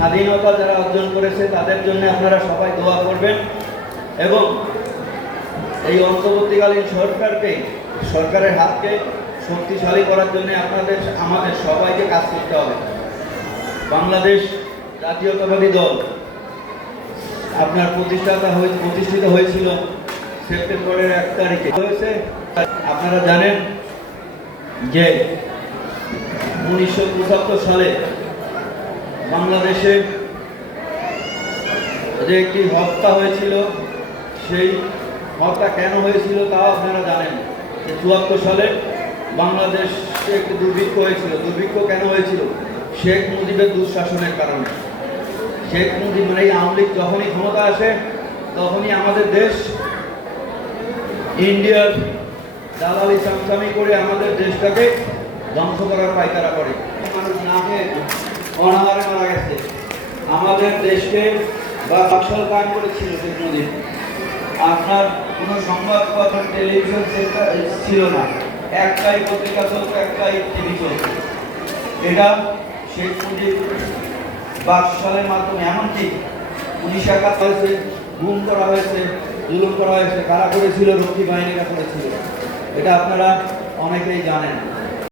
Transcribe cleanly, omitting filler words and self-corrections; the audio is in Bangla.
স্বাধীনতা যারা অর্জন করেছে তাদের জন্য আপনারা সবাই দোয়া করবেন এবং এই অন্তর্বর্তীকালীন সরকারের হাতকে শক্তিশালী করার জন্য আমাদের সবাইকে কাজ করতে হবে। বাংলাদেশ জাতীয়তাবাদী দল আপনার প্রতিষ্ঠিত হয়েছিল সেপ্টেম্বরের 1 তারিখে হয়েছে। আপনারা জানেন যে 1975 সালে বাংলাদেশে যে একটি হত্যা হয়েছিল, সেই হত্যা কেন হয়েছিল তাও আপনারা জানেন। 74 সালে বাংলাদেশে একটি দুর্ভিক্ষ হয়েছিল। দুর্ভিক্ষ কেন হয়েছিল? শেখ মুজিবের দুঃশাসনের কারণে। শেখ মুজিব মানে এই আওয়ামী লীগ যখনই ক্ষমতা আসে তখনই আমাদের দেশ ইন্ডিয়ার দালালি চামচামি করে আমাদের দেশটাকে ধ্বংস করার পায়তারা করে। মানুষ না খেয়ে অনাহারে মারা গেছে। আমাদের দেশকে বা বাকশাল কায়েম করেছিল শেখ মুজিব। আপনার কোনো সংবাদপত্র টেলিভিশন ছিল না, একটাই পত্রিকা চলত, একটাই টিভি চলত। এটা শেখ মুজিব বাকশালের মাধ্যমে, এমনকি 1971 হয়েছে, গুম করা হয়েছে, জুলুম করা হয়েছে। কারা করেছিল? রক্ষী বাহিনীরা করেছিল। এটা আপনারা অনেকেই জানেন।